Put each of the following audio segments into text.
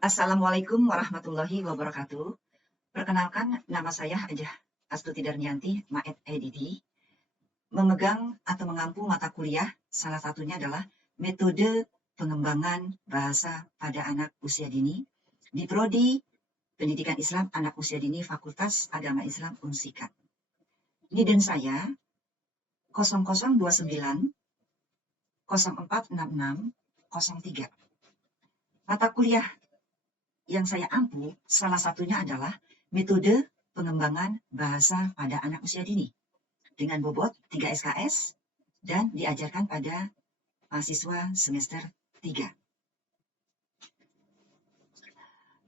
Assalamualaikum warahmatullahi wabarakatuh. Perkenalkan, nama saya Hajah Astuti Darnianti, Maet EDD, memegang atau mengampu mata kuliah, salah satunya adalah metode pengembangan bahasa pada anak usia dini di Prodi Pendidikan Islam Anak Usia Dini Fakultas Agama Islam Unsikat. NIDN saya 0029 0466 03. Mata kuliah yang saya ampu, salah satunya adalah metode pengembangan bahasa pada anak usia dini dengan bobot 3 SKS dan diajarkan pada mahasiswa semester 3.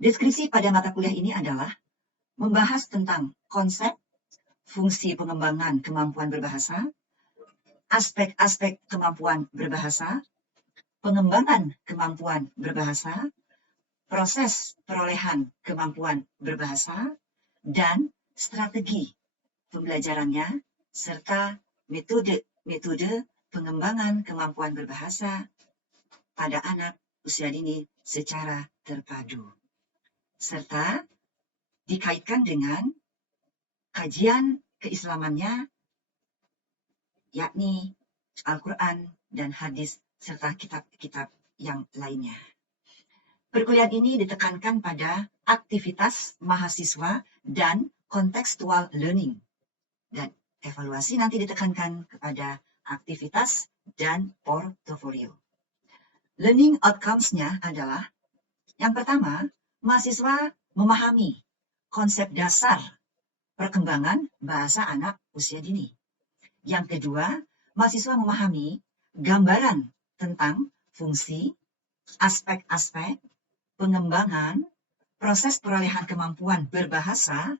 Deskripsi pada mata kuliah ini adalah membahas tentang konsep, fungsi pengembangan kemampuan berbahasa, aspek-aspek kemampuan berbahasa, pengembangan kemampuan berbahasa, proses perolehan kemampuan berbahasa, dan strategi pembelajarannya, serta metode pengembangan kemampuan berbahasa pada anak usia dini secara terpadu, serta dikaitkan dengan kajian keislamannya, yakni Al-Quran dan hadis, serta kitab-kitab yang lainnya. Perkuliahan ini ditekankan pada aktivitas mahasiswa dan contextual learning. Dan evaluasi nanti ditekankan kepada aktivitas dan portofolio. Learning outcomes-nya adalah, yang pertama, mahasiswa memahami konsep dasar perkembangan bahasa anak usia dini. Yang kedua, mahasiswa memahami gambaran tentang fungsi, aspek-aspek pengembangan proses perolehan kemampuan berbahasa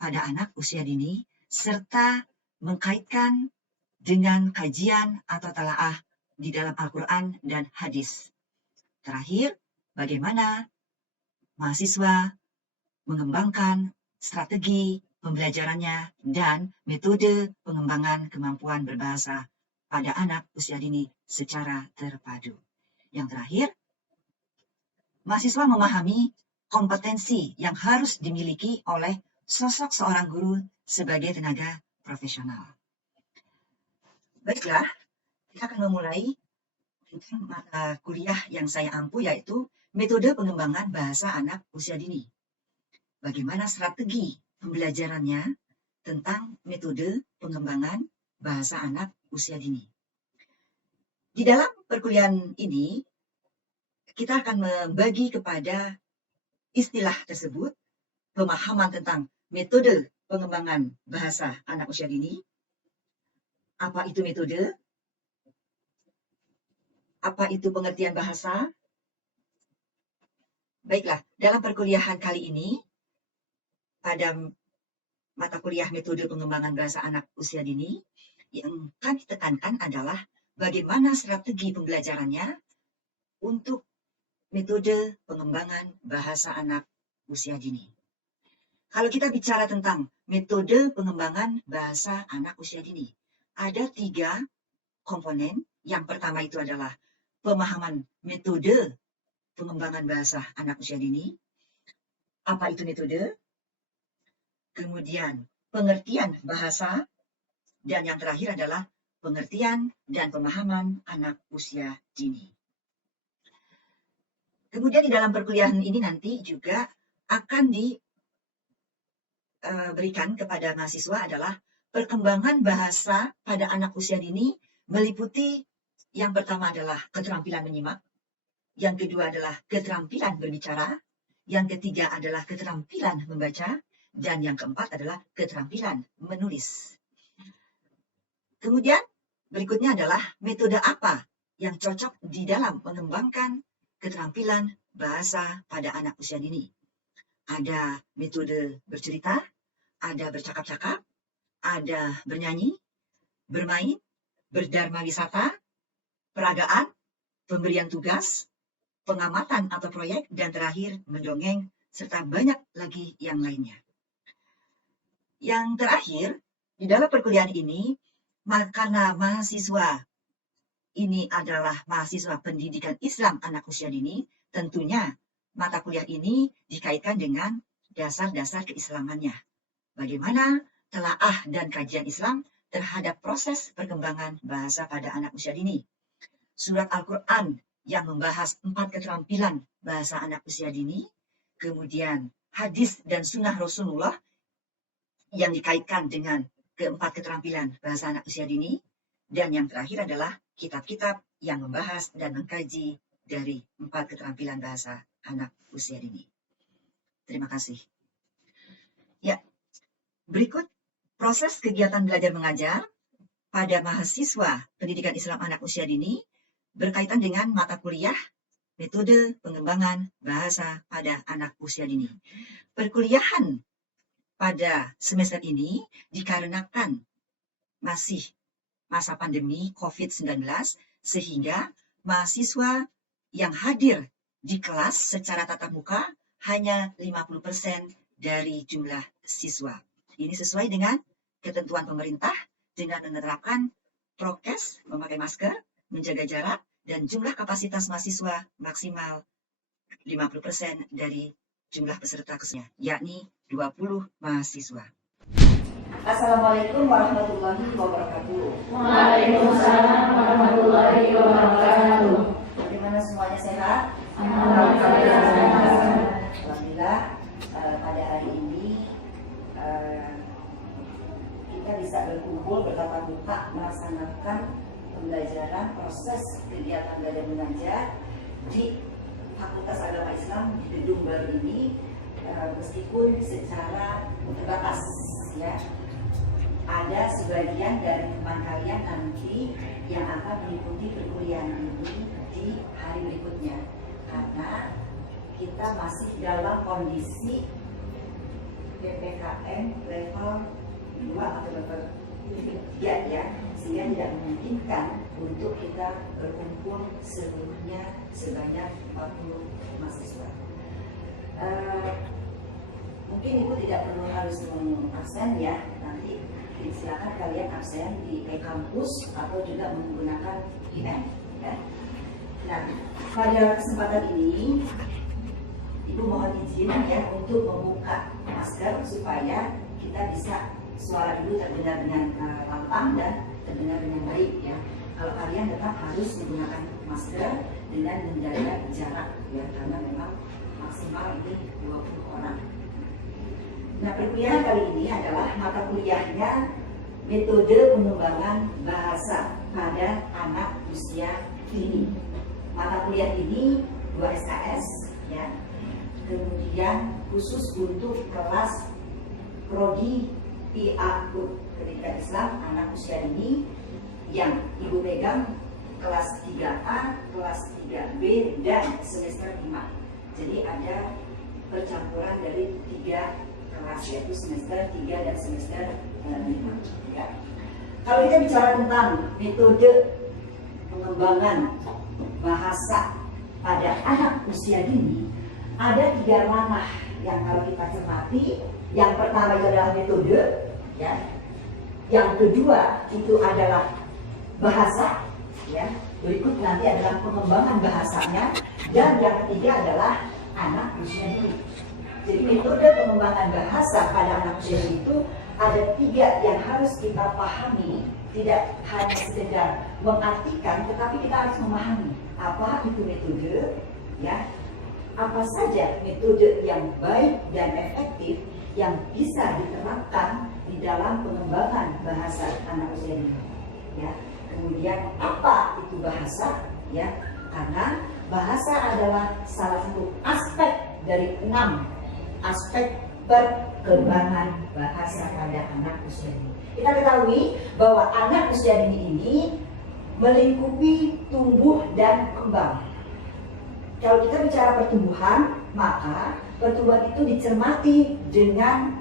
pada anak usia dini, serta mengkaitkan dengan kajian atau talaah di dalam Al-Quran dan hadis. Terakhir, bagaimana mahasiswa mengembangkan strategi pembelajarannya dan metode pengembangan kemampuan berbahasa pada anak usia dini secara terpadu. Yang terakhir, mahasiswa memahami kompetensi yang harus dimiliki oleh sosok seorang guru sebagai tenaga profesional. Baiklah, kita akan memulai tentang mata kuliah yang saya ampu, yaitu metode pengembangan bahasa anak usia dini. Bagaimana strategi pembelajarannya tentang metode pengembangan bahasa anak usia dini. Di dalam perkuliahan ini, kita akan membagi kepada istilah tersebut, pemahaman tentang metode pengembangan bahasa anak usia dini. Apa itu metode? Apa itu pengertian bahasa? Baiklah, dalam perkuliahan kali ini, pada mata kuliah metode pengembangan bahasa anak usia dini, yang kami tekankan adalah bagaimana strategi pembelajarannya untuk metode pengembangan bahasa anak usia dini. Kalau kita bicara tentang metode pengembangan bahasa anak usia dini, ada 3 komponen. Yang pertama itu adalah pemahaman metode pengembangan bahasa anak usia dini. Apa itu metode? Kemudian pengertian bahasa, dan yang terakhir adalah pengertian dan pemahaman anak usia dini. Kemudian di dalam perkuliahan ini nanti juga akan diberikan kepada mahasiswa adalah perkembangan bahasa pada anak usia dini, meliputi yang pertama adalah keterampilan menyimak, yang kedua adalah keterampilan berbicara, yang ketiga adalah keterampilan membaca, dan yang keempat adalah keterampilan menulis. Kemudian berikutnya adalah metode apa yang cocok di dalam mengembangkan keterampilan bahasa pada anak usia dini. Ada metode bercerita, ada bercakap-cakap, ada bernyanyi, bermain, berdharma wisata, peragaan, pemberian tugas, pengamatan atau proyek, dan terakhir mendongeng, serta banyak lagi yang lainnya. Yang terakhir, di dalam perkuliahan ini, karena mahasiswa ini adalah mahasiswa pendidikan Islam anak usia dini, tentunya mata kuliah ini dikaitkan dengan dasar-dasar keislamannya. Bagaimana telaah dan kajian Islam terhadap proses perkembangan bahasa pada anak usia dini. Surat Al-Quran yang membahas 4 keterampilan bahasa anak usia dini, kemudian hadis dan sunnah Rasulullah yang dikaitkan dengan keempat keterampilan bahasa anak usia dini, dan yang terakhir adalah kitab-kitab yang membahas dan mengkaji dari 4 keterampilan bahasa anak usia dini. Terima kasih. Ya, berikut proses kegiatan belajar mengajar pada mahasiswa pendidikan Islam anak usia dini berkaitan dengan mata kuliah metode pengembangan bahasa pada anak usia dini. Perkuliahan pada semester ini dikarenakan masih masa pandemi COVID-19 sehingga mahasiswa yang hadir di kelas secara tatap muka hanya 50% dari jumlah siswa. Ini sesuai dengan ketentuan pemerintah dengan menerapkan prokes, memakai masker, menjaga jarak, dan jumlah kapasitas mahasiswa maksimal 50% dari jumlah peserta kelasnya, yakni 20 mahasiswa. Assalamualaikum warahmatullahi wabarakatuh. Waalaikumsalam warahmatullahi wabarakatuh. Bagaimana semuanya sehat? Alhamdulillah. Pada hari ini kita bisa berkumpul bertatap muka melaksanakan pembelajaran proses kegiatan belajar mengajar di Fakultas Agama Islam di gedung baru ini, meskipun secara terbatas, ya. Ada sebagian dari teman kalian nanti yang akan mengikuti perkuliahan ini di hari berikutnya, karena kita masih dalam kondisi PPKM level 2 atau level 3, ya, sehingga tidak memungkinkan untuk kita berkumpul seluruhnya sebanyak 40 mahasiswa. Mungkin Ibu tidak perlu harus mengabsen, ya, nanti silakan kalian absen di kampus atau juga menggunakan IM, ya. Nah, pada kesempatan ini Ibu mohon izin, ya, untuk membuka masker supaya kita bisa suara Ibu terdengar dengan lantang dan terdengar dengan baik, ya. Kalau kalian tetap harus menggunakan masker dengan menjaga jarak, ya, karena memang maksimal ini 20 orang. Nah, perkuliahan kali ini adalah mata kuliahnya metode pengembangan bahasa pada anak usia dini. Mata kuliah ini 2 SKS, ya. Kemudian khusus untuk kelas prodi PAU Pendidikan Islam anak usia dini yang Ibu pegang kelas 3A, kelas 3B, dan semester 5. Jadi ada percampuran dari 3 kelas, yaitu semester 3 dan semester 5. Ya. Kalau kita bicara tentang metode pengembangan bahasa pada anak usia dini, ada 3 ranah yang kalau kita cermati. Yang pertama itu adalah metode, ya. Yang kedua itu adalah bahasa, ya. Berikut nanti adalah pengembangan bahasanya, dan yang ketiga adalah anak usia dini. Jadi metode pengembangan bahasa pada anak usia dini itu ada 3 yang harus kita pahami, tidak hanya sekedar mengartikan, tetapi kita harus memahami apa itu metode, ya. Apa saja metode yang baik dan efektif yang bisa diterapkan di dalam pengembangan bahasa anak usia dini, ya. Kemudian apa itu bahasa, ya, karena bahasa adalah salah satu aspek dari 6 aspek perkembangan bahasa pada anak usia dini. Kita ketahui bahwa anak usia dini ini melingkupi tumbuh dan kembang. Kalau kita bicara pertumbuhan, maka pertumbuhan itu dicermati dengan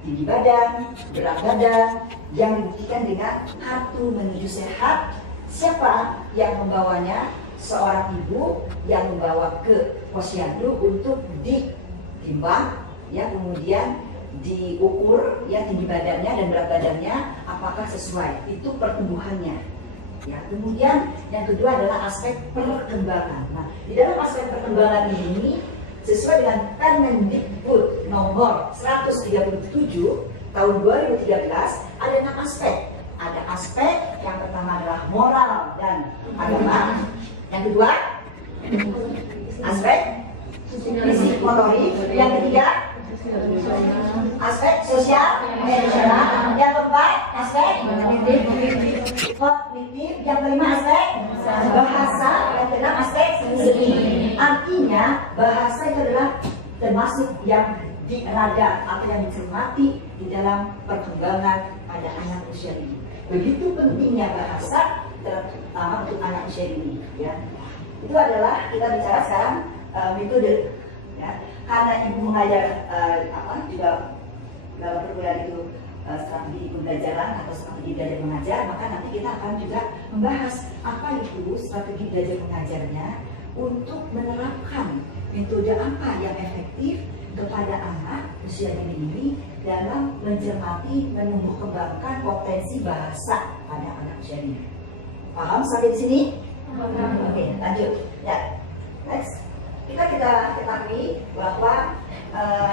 tinggi badan, berat badan, yang dibuktikan dengan kartu menuju sehat. Siapa yang membawanya? Seorang ibu yang membawa ke posyandu untuk ditimbang, ya, kemudian diukur, ya, tinggi badannya dan berat badannya apakah sesuai. Itu pertumbuhannya. Ya, kemudian yang kedua adalah aspek perkembangan. Nah, di dalam aspek perkembangan ini sesuai dengan Permendikbud nomor 137 tahun 2013 ada 6 aspek. Ada aspek yang pertama adalah moral dan agama. Yang kedua, aspek fisik motorik. Yang ketiga, aspek sosial emosional. Yang keempat, aspek kognitif. Yang kelima, aspek bahasa. Yang keenam, aspek seni. Artinya bahasa itu adalah termasuk yang dirada atau yang dicermati di dalam perkembangan pada anak usia ini. Begitu pentingnya bahasa terutama untuk anak usia ini, ya. Itu adalah kita bicara sekarang metode, ya. Karena ibu mengajar juga dalam perkuliahan itu strategi pembelajaran atau strategi belajar mengajar, maka nanti kita akan juga membahas apa itu strategi belajar mengajarnya untuk menerapkan metode apa yang efektif kepada anak usia dini ini dalam mencermati, menumbuh kembangkan potensi bahasa pada anak usia dini. Paham sampai di sini? Oke, lanjut. Ya, next. Kita ketahui bahwa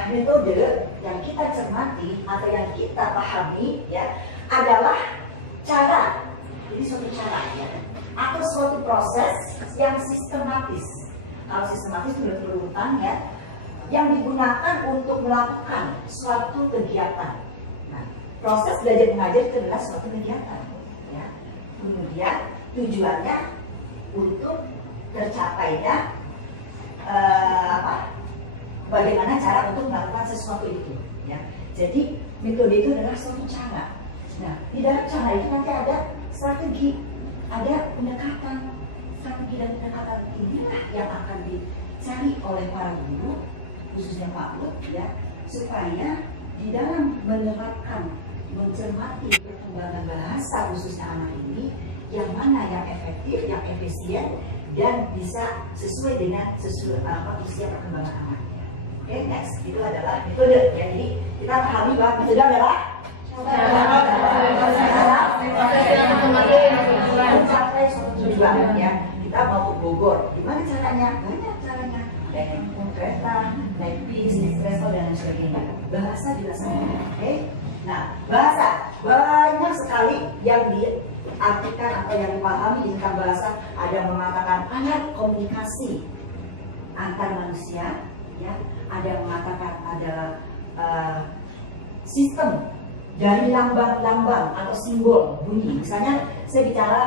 metode yang kita cermati atau yang kita pahami, ya, adalah cara. Jadi suatu cara, ya, atau suatu proses yang sistematis. Kalau sistematis itu berurutan, ya, yang digunakan untuk melakukan suatu kegiatan. Nah, proses belajar mengajar itu adalah suatu kegiatan, ya. Kemudian tujuannya untuk tercapainya bagaimana cara untuk melakukan sesuatu itu, ya. Jadi metode itu adalah suatu cara. Nah, di dalam cara itu nanti ada strategi, ada pendekatan. Strategi dan pendekatan inilah yang akan dicari oleh para guru, khususnya Pak Lut, ya, supaya di dalam menerapkan, mencermati perkembangan bahasa khususnya anak ini, yang mana yang efektif, yang efisien, dan bisa sesuai dengan usia perkembangan anaknya. Oke, next, itu adalah metode. Jadi kita pahami bahwa metode adalah mencapai suatu tujuan, ya. Kita mau ke Bogor, gimana caranya? Banyak caranya. Ada yang kereta, naik bis, naik travel, dan lain sebagainya. Bahasa juga sama. Oke. Nah, bahasa banyak sekali yang diartikan atau yang dipahami tentang bahasa. Ada yang mengatakan alat komunikasi antar manusia, ya. Ada yang mengatakan adalah sistem dari lambang-lambang atau simbol bunyi. Misalnya saya bicara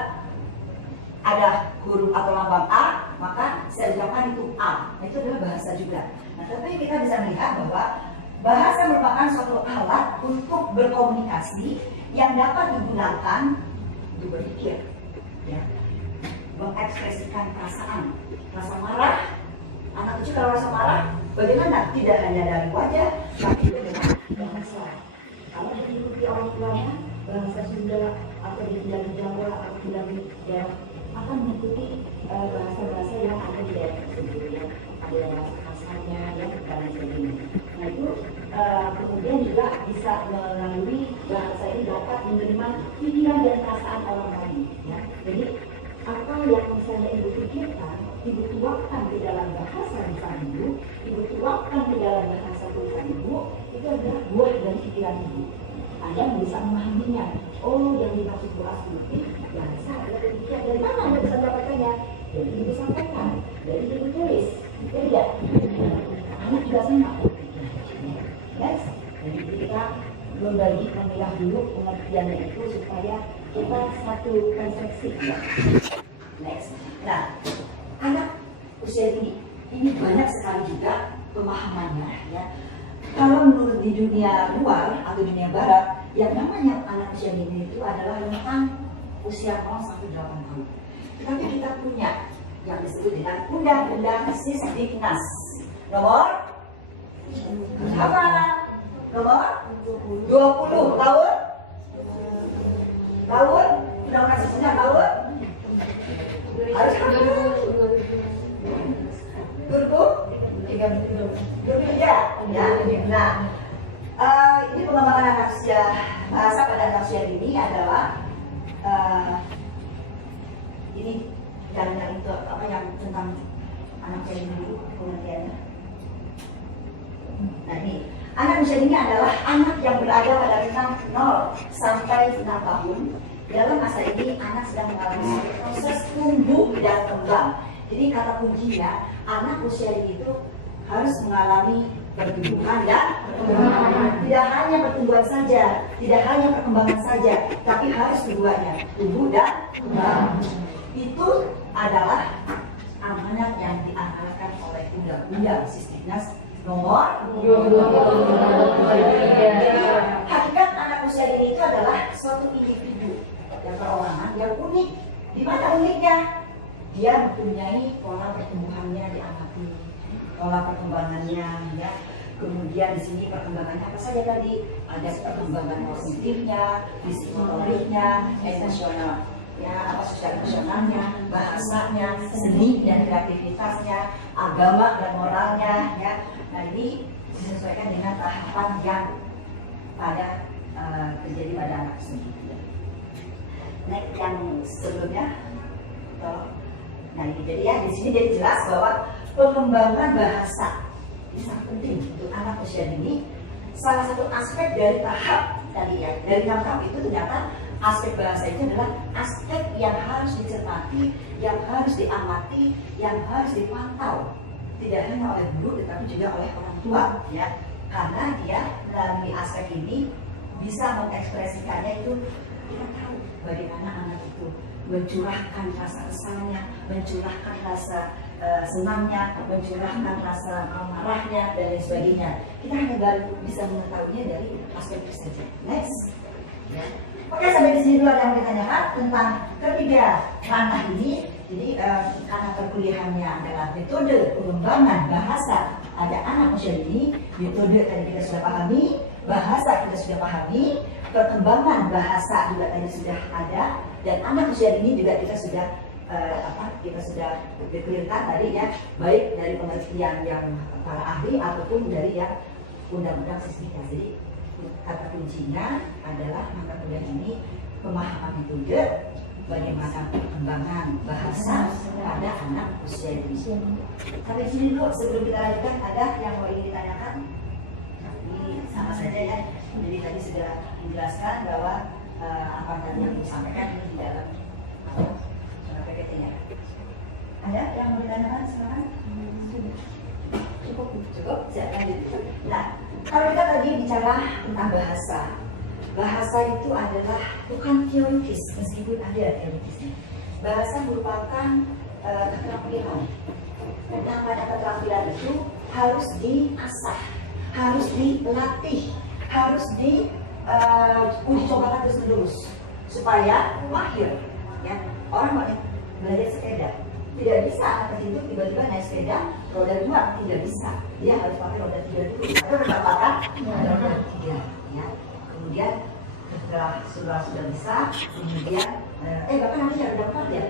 ada huruf atau lambang A, maka saya ucapkan itu A. Nah, itu adalah bahasa juga. Nah, tapi kita bisa melihat bahwa bahasa merupakan suatu alat untuk berkomunikasi yang dapat digunakan untuk berpikir, ya, mengekspresikan perasaan, rasa marah. Anak kecil kalau rasa marah, bagaimana? Tidak hanya dari wajah, tapi juga dengan bahasa. Kalau diikuti orang tuanya, bahasa Sunda atau di Jawa atau di daerah akan mengikuti bahasa-bahasa yang ada di daerah tersebut, ya. Ada bahasa kasarnya, ya, dan sebagainya. Nah, itu kemudian juga bisa melalui bahasa ini dapat menerima pikiran dan perasaan orang lain, ya. Jadi apa yang misalnya ibu pikirkan, ibu tuangkan di dalam bahasa lisan ibu, ibu tuangkan di dalam bahasa tulisan ibu, itu adalah buah dari pikiran ibu. Anda bisa memahaminya. Oh, yang dimaksud Bu Astuti, yang bisa adalah demikian. Dari mana Anda bisa mendapatkannya? Dari ibu sampaikan, dari ibu tulis. Tidak. Anak juga sama. Next, jadi kita memilah dulu pengertiannya itu supaya kita satu konsepsi. Next. Nah, anak usia ini banyak sekali juga pemahamannya, ya. Kalau menurut di dunia luar atau dunia barat, yang namanya anak usia dini itu adalah rentang usia 0 sampai 8 tahun. Tetapi kita punya yang disebut dengan Undang-Undang Sisdiknas nomor apa? Nomor 20 tahun Undang-Undang Sisdiknas tahun harus ya. Nah, ini pengembangan anak usia bahasa pada anak usia dini adalah ini jaminan itu apa yang tentang anak usia dini pengertiannya. Nah ini, anak usia dini adalah anak yang berada pada rentang 0 sampai 6 tahun. Dalam masa ini, anak sedang mengalami proses tumbuh dan kembang. Jadi kata kuncinya, anak usia dini itu harus mengalami pertumbuhan dan perkembangan. Tidak hanya pertumbuhan saja, tidak hanya perkembangan saja, tapi harus keduanya, tumbuh dan kembang. Itu adalah amanat yang diamanatkan oleh Undang-Undang Sisdiknas nomor 23. Hakikat anak usia dini itu adalah suatu individu dan perorangan yang unik. Di mana uniknya? Dia mempunyai pola pertumbuhannya diamati, pola perkembangannya, ya. Kemudian di sini perkembangannya apa saja tadi? Ada perkembangan kognitifnya, psikomotoriknya, emosional, ya, apa sosial emosionalnya, bahasanya, seni dan kreativitasnya, agama dan moralnya, ya. Nah ini disesuaikan dengan tahapan yang terjadi pada anak sendiri. Nah yang sebelumnya, nah ini jadi ya di sini jadi jelas bahwa pengembangan bahasa ini sangat penting untuk anak usia dini. Salah satu aspek dari tahap tadi ya, dari 6 tahap itu ternyata aspek bahasa itu adalah aspek yang harus dicermati, yang harus diamati, yang harus dipantau. Tidak hanya oleh guru tetapi juga oleh orang tua, ya. Karena dia melalui aspek ini bisa mengekspresikannya itu, kita tahu bagaimana anak itu mencurahkan rasa kesalnya, mencurahkan rasa senangnya, mencurahkan rasa marahnya dan lain sebagainya. Kita hanya baru bisa mengetahuinya dari aspek itu saja. Next, ya. Oke, sampai di sini dulu ada yang ditanyakan tentang ketiga ranah ini. Jadi karena perkuliahannya adalah metode pengembangan bahasa ada anak usia dini, metode tadi kita sudah pahami, bahasa kita sudah pahami, perkembangan bahasa juga tadi sudah ada, dan anak usia dini juga kita sudah kita sudah dikelilinkan tadi ya, baik dari pengertian yang para ahli ataupun dari yang undang-undang Sisdiknas. Jadi kata kuncinya adalah mata kuliah ini pemahaman metode bagaimana perkembangan bahasa pada anak usia dini. Sampai sini dulu, sebelum kita lanjutkan ada yang mau ingin ditanyakan? Ini sama saja ya. Jadi tadi sudah menjelaskan bahwa apa tadi yang disampaikan ini di dalam PPT-nya. Ada yang mau ditanyakan sekarang? Cukup, saya lanjut. Nah, kalau kita tadi bicara tentang bahasa, bahasa itu adalah bukan teoritis, meskipun ada teoritisnya. Bahasa merupakan keterampilan. Nah, pada keterampilan itu harus diasah, harus dilatih, harus diuji cobakan terus-menerus supaya mahir. Ya, orang mau belajar sepeda, tidak bisa anak kecil itu tiba-tiba naik sepeda roda 2, tidak bisa. Dia harus pakai roda 3 dulu. Itu mendapatkan roda 3. Ya. Kemudian setelah sudah bisa, kemudian bahkan nanti ada roda 4 ya.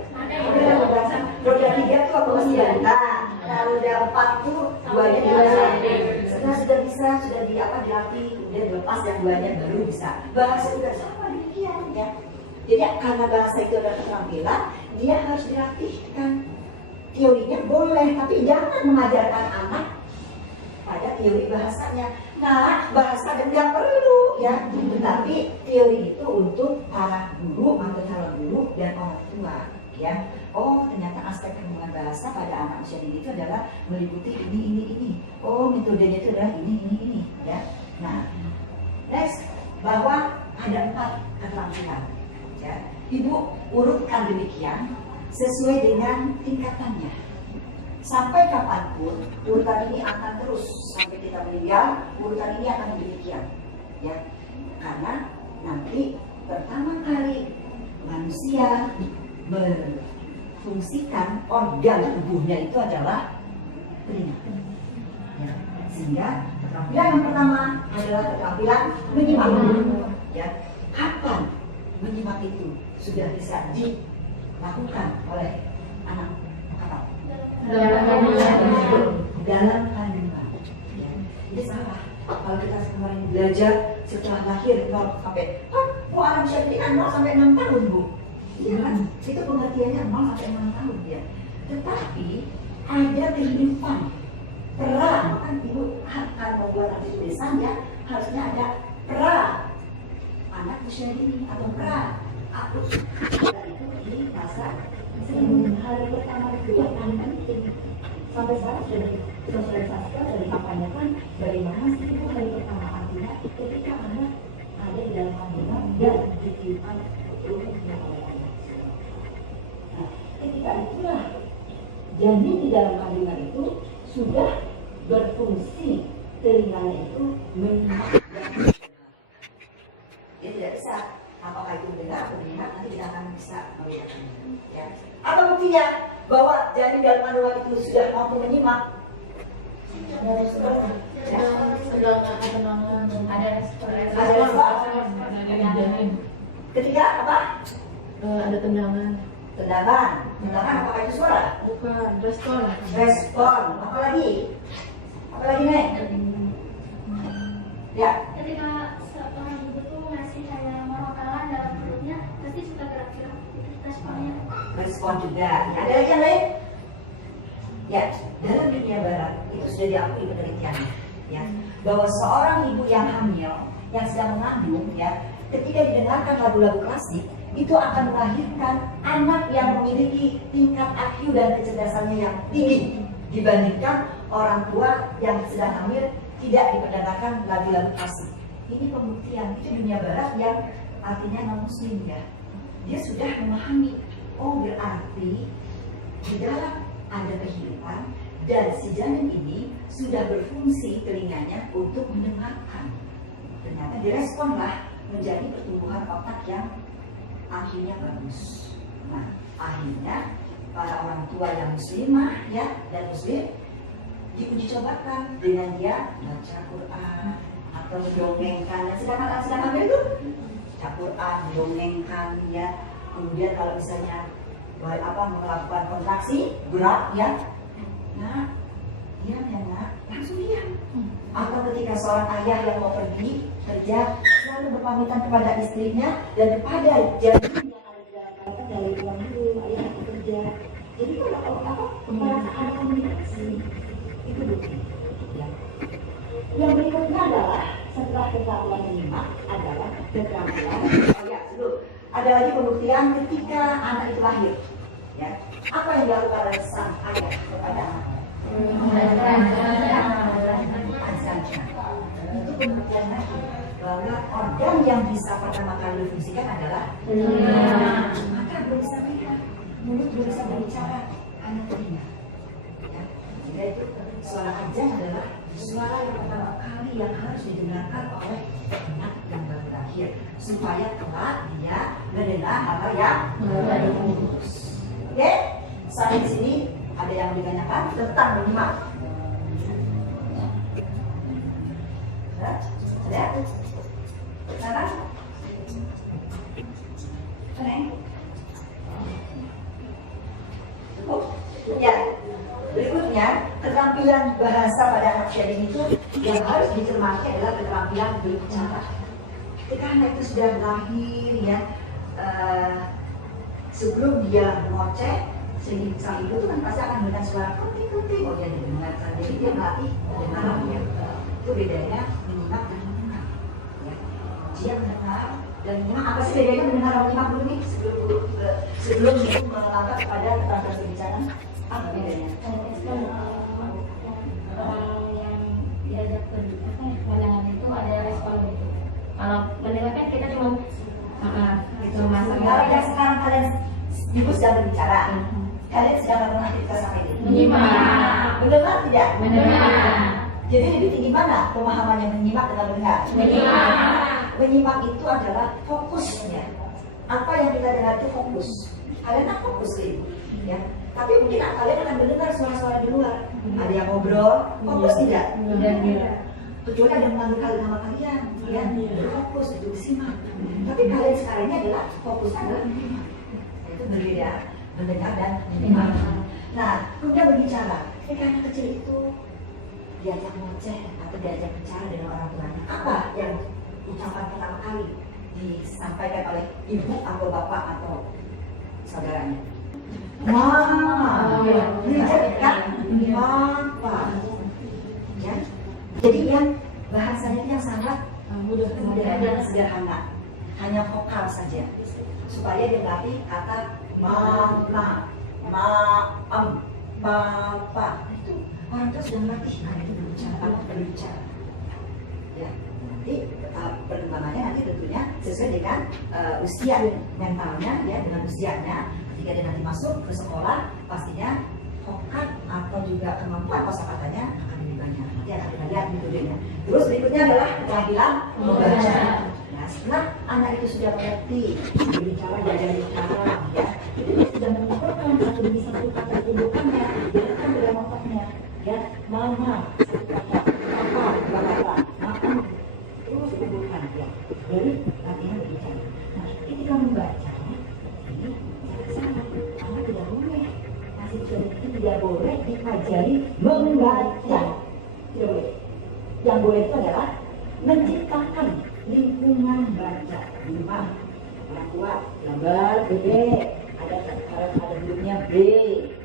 Roda 3 itu apa usia? Nah, roda 4 itu duanya dilatih. Setelah sudah bisa, sudah dilatih, kemudian dilepas yang duanya baru bisa. Bahasa juga sama demikian ya. Jadi karena bahasa itu adalah keterampilan, dia harus dilatihkan. Teorinya boleh, tapi jangan mengajarkan anak pada teori bahasanya. Nah, bahasa nggak perlu ya, tetapi teori itu untuk para guru atau calon guru dan orang tua ya. Oh, ternyata aspek perkembangan bahasa pada anak usia dini itu adalah meliputi ini. Oh, metodenya itu adalah ini ya. Nah, next, bahwa ada 4 keterampilan ya. Ibu urutkan demikian sesuai dengan tingkatannya. Sampai kapanpun urutan ini akan terus sampai kita meninggal, urutan ini akan demikian, ya. Karena nanti pertama kali manusia berfungsikan organ tubuhnya itu adalah telinga. Ya. Sehingga keterampilan yang pertama adalah keterampilan menyimak. Ya. Kapan menyimak itu sudah bisa dilakukan oleh anak? Kapan? Dalam kandungan. Ya. Ini salah. Kalau kita kemarin belajar setelah lahir 0 sampai bu anak usia dini 0 sampai 6 tahun bu. Iya kan? Itu pengertiannya 0 sampai 6 tahun ya. Tetapi ada kehidupan pra, maka ibu akan membuat nanti tulisan ya, harusnya ada pra anak usia dini atau pra aku itu di masa hari pertama kedua kan sampai sekarang sudah disosialisasikan dan dikampanyekan bagaimana sih itu hari pertama, artinya ketika anak ada di dalam kandungan dan ditiupkan oleh anak. Nah, ketika itulah janin di dalam kandungan itu sudah berfungsi, telinganya itu menyimak. Dia tidak bisa apakah itu mendengar atau melihat, nanti kita akan bisa membedakan. Ya. Apa buktinya bahwa janin dalam kandungan itu sudah mampu menyimak? Ada respon. Ketika apa? Ada tendangan. Tendangan. Tendangan apakah itu suara? Bukan, respon. Respon. Apalagi? Apalagi nih? Ya. Ketika seorang ibu tuh ngasih kayak makanan dalam perutnya, pasti suka gerak-gerak itu responnya. Respon juga. Ya, ada lagi yang lain? Ya, dalam dunia barat itu sudah diakui penelitiannya, ya, bahwa seorang ibu yang hamil, yang sedang mengandung, ya, ketika didengarkan lagu-lagu klasik, itu akan melahirkan anak yang memiliki tingkat IQ dan kecerdasannya yang tinggi dibandingkan orang tua yang sedang hamil tidak diperdengarkan lagu-lagu klasik. Ini pembuktian, itu dunia barat yang artinya non-muslim, ya. Dia sudah memahami, oh berarti di dalam ada kehidupan dan si janin ini sudah berfungsi telinganya untuk mendengarkan. Ternyata diresponlah menjadi pertumbuhan otak yang akhirnya bagus. Nah, akhirnya para orang tua yang muslimah ya dan muslim diuji cobakan dengan dia baca Quran atau mendongengkan. Dan sedang hamil itu baca Quran, mendongengkan ya. Kemudian kalau misalnya melakukan kontraksi berat ya, nah diam ya nak, langsung diam. Atau ketika seorang ayah yang mau pergi kerja selalu berpamitan kepada istrinya dan kepada janin yang ada di dalam kamar dari ruang dulu ayah aku kerja. Jadi kalau merasa ada komunikasi itu bukti. Ya. Yang berikutnya adalah setelah ketahuan menyimak adalah keterampilan. Oh ya, dulu ada lagi pembuktian ketika anak itu lahir. Ya. Apa yang dilakukan oleh sang ayah kepada anaknya? Azannya. Itu pembuktian lagi bahwa organ yang bisa pertama kali difungsikan adalah mata belum bisa melihat, mulut belum bisa berbicara, anak telinga. Ya. Jadi itu suara azan adalah suara yang pertama kali yang harus didengarkan oleh anak yang baru lahir supaya kelak dia mendengar apa yang bagus. Oke, saya di sini ada yang ditanyakan tentang menyimak. Ada? Sekarang? Cukup? Ya. Berikutnya, keterampilan bahasa pada anak usia dini itu yang harus dicermati adalah keterampilan berbicara. Ketika anak itu sudah lahir, ya, sebelum dia ngoceh, sang ibu itu kan pasti akan memberikan suara kunting-kunting. Oh dia mendengarkan, jadi dia melatih mendengar. Ya. Itu bedanya menyimak dan mendengar. Ya. Dia mendengar dan menyimak. Apa sih bedanya mendengar dan menyimak dulu nih? Sebelum itu melangkah kepada keterampilan berbicara. Apa bedanya? Orang yang diajak pandangan itu ada respon gitu. Kalau mendengar kan kita cuma itu Kalau yang sekarang kalian ibu sedang berbicara, kalian sedang melakukan aktivitas apa ini? Menyimak. Mendengar tidak? Mendengar. Jadi lebih tinggi mana pemahamannya menyimak dengan mendengar? Menyimak. Menyimak itu adalah fokusnya. Apa yang kita dengar itu fokus. Kalian kan fokus ke ibu, ya. Tapi mungkin kalian akan mendengar suara-suara di luar. Ada yang ngobrol, fokus tidak? Tidak. Kecuali ada yang memanggil nama kalian, ya. Fokus itu simak. Tapi kalian sekarang ini adalah fokusnya adalah menyimak. Itu berbeda mendengar dan menyimak. Nah, kemudian berbicara. Ketika anak kecil itu diajak ngoceh atau diajak bicara dengan orang tuanya, apa yang ucapan pertama kali disampaikan oleh ibu atau bapak atau saudaranya? Mama, diajak kan? Papa. Jadi yang bahasanya itu yang sangat Mudah. mudah dan sederhana, hanya vokal saja, supaya dia melatih kata mama, papa. Itu orang tua sudah melatih, itu berbicara, anak berbicara. Ya, nanti perkembangannya nanti tentunya sesuai dengan usia mentalnya, ya, dengan usianya. Ketika dia nanti masuk ke sekolah, pastinya vokal atau juga kemampuan kosakatanya akan lebih banyak. Nanti akan kita lihat metodenya. Terus berikutnya adalah keterampilan membaca. Nah, setelah anak itu sudah mengerti berbicara, belajar bicara, ya, itu dia sudah mengumpulkan satu demi satu kata tumbukannya, direkam dalam otaknya, ya, mama, satu kata, papa, dua kata, makan, terus dikumpulkan, ya, dari latihan berbicara. Nah, ketika membaca, ini sangat anak tidak boleh, masih itu tidak boleh dipelajari membaca, tidak boleh. Yang boleh itu adalah menciptakan lingkungan baca di rumah. Orang tua gambar gede, ada hurufnya B,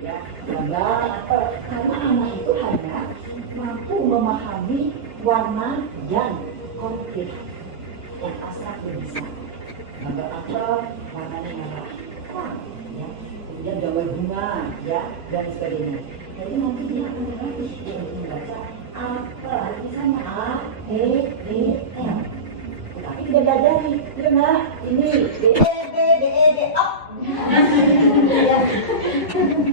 ya, gambar apa? Karena anak itu hanya mampu memahami warna yang konkret, yang abstrak belum bisa. Gambar apa? Warnanya merah, ya. Kemudian gambar bunga, ya, dan sebagainya. Jadi nanti dia akan mengerti dia untuk membaca apa, misalnya A, E, D, M. Tapi tidak diajari, ya nak, ini B, D, up. Ya.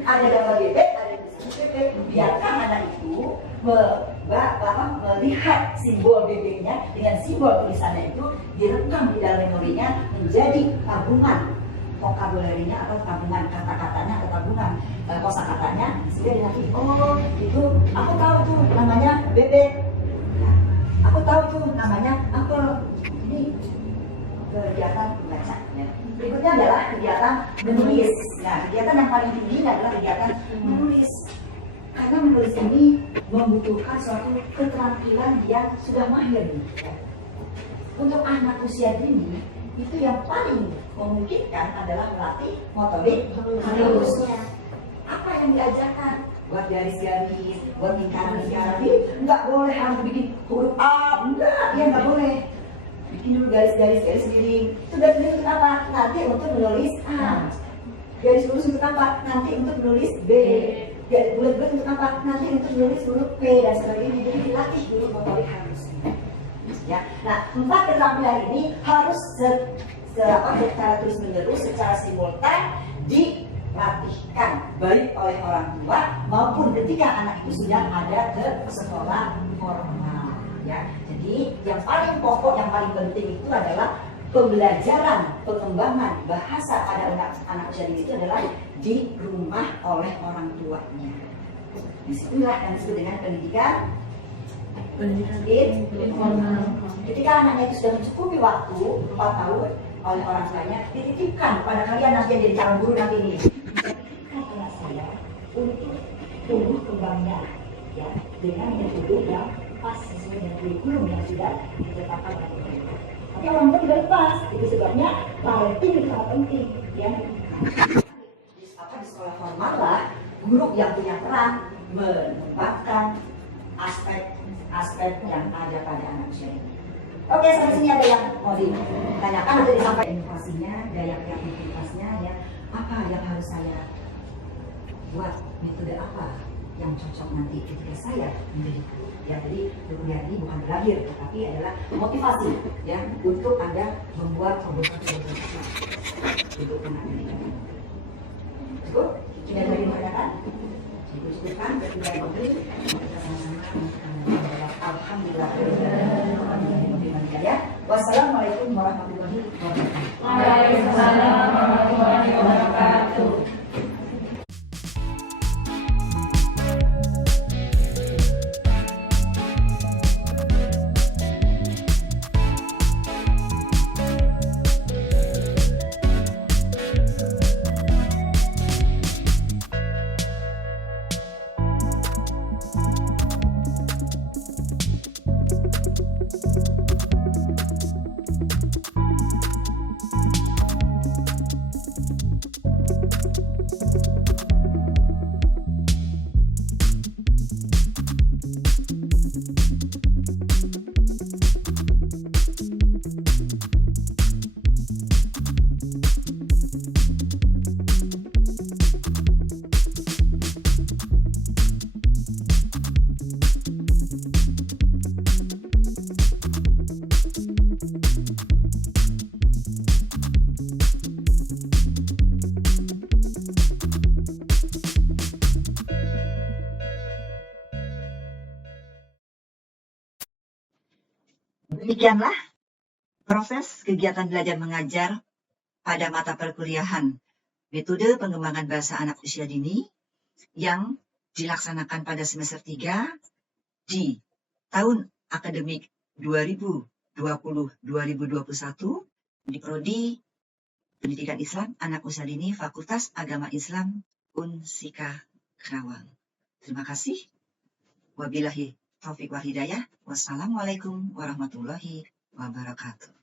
Ada gambar B, ada tulisan B, biarkan anak itu melihat simbol BB-nya dengan simbol tulisannya itu direkam di dalam memorinya menjadi tabungan vokabularinya atau tabungan kata-katanya atau tabungan kosakatanya, sehingga dia nanti, oh itu aku tahu tuh namanya bebek, nah, aku tahu tuh namanya apa. Ini kegiatan membaca, ya. Berikutnya adalah kegiatan menulis. Nah, kegiatan yang paling tinggi adalah kegiatan menulis, karena menulis ini membutuhkan suatu keterampilan yang sudah mahir, ya. Untuk anak usia dini itu yang paling memungkinkan adalah melatih motorik halusnya. Apa yang diajarkan? Buat garis-garis, buat lingkaran-lingkaran. Nggak boleh harus bikin huruf A, enggak, ya nggak boleh. Bikin dulu garis-garis miring. Itu garis miring untuk apa? Nanti untuk menulis A. Garis lurus untuk apa? Nanti untuk menulis B. Garis bulat-bulat untuk apa? Nanti untuk menulis huruf P dan sebagainya. Jadi dilatih dulu motorik halusnya. Ya, nah 4 keterampilan ini harus secara terus menerus, secara simultan dilatihkan baik oleh orang tua maupun ketika anak itu sudah ada ke sekolah formal. Ya, jadi yang paling pokok, yang paling penting itu adalah pembelajaran, pengembangan bahasa pada anak usia dini itu adalah di rumah oleh orang tuanya. Disitulah yang disebut dengan pendidikan informal. Ketika anaknya itu sudah mencukupi waktu 4 tahun oleh orang tuanya, dititipkan pada kalian nanti yang jadi calon guru nanti ini. Dititipkan anak saya untuk tumbuh kembangnya, ya, dengan metode yang pas sesuai dengan kurikulum yang sudah ditetapkan oleh pemerintah. Tapi orang tua tidak lepas, itu sebabnya parenting itu sangat penting, ya. Di sekolah formal lah, guru yang punya peran menempatkan aspek yang ada pada anak usia ini. Oke, sampai sini ada yang mau ditanyakan atau disampaikan inovasinya, daya kreativitasnya, ya. Apa yang harus saya buat, metode apa yang cocok nanti ketika saya menjadi guru, ya. Jadi kuliah ini bukan belajar, tetapi adalah motivasi, ya, untuk Anda membuat program-program untuk anak didik. Cukup? Sudah ada yang ditanyakan? Cukupkan, tidak lebih. Kita sama-sama menjawab. Alhamdulillah. Ya. Wassalamualaikum warahmatullahi wabarakatuh. Waalaikumsalam warahmatullahi wabarakatuh. Demikianlah proses kegiatan belajar mengajar pada mata perkuliahan metode pengembangan bahasa anak usia dini yang dilaksanakan pada semester 3 di tahun akademik 2020-2021 di Prodi Pendidikan Islam Anak Usia Dini Fakultas Agama Islam Unsika Kerawang. Terima kasih. Wabillahi taufiq wal hidayah. Wassalamualaikum warahmatullahi wabarakatuh.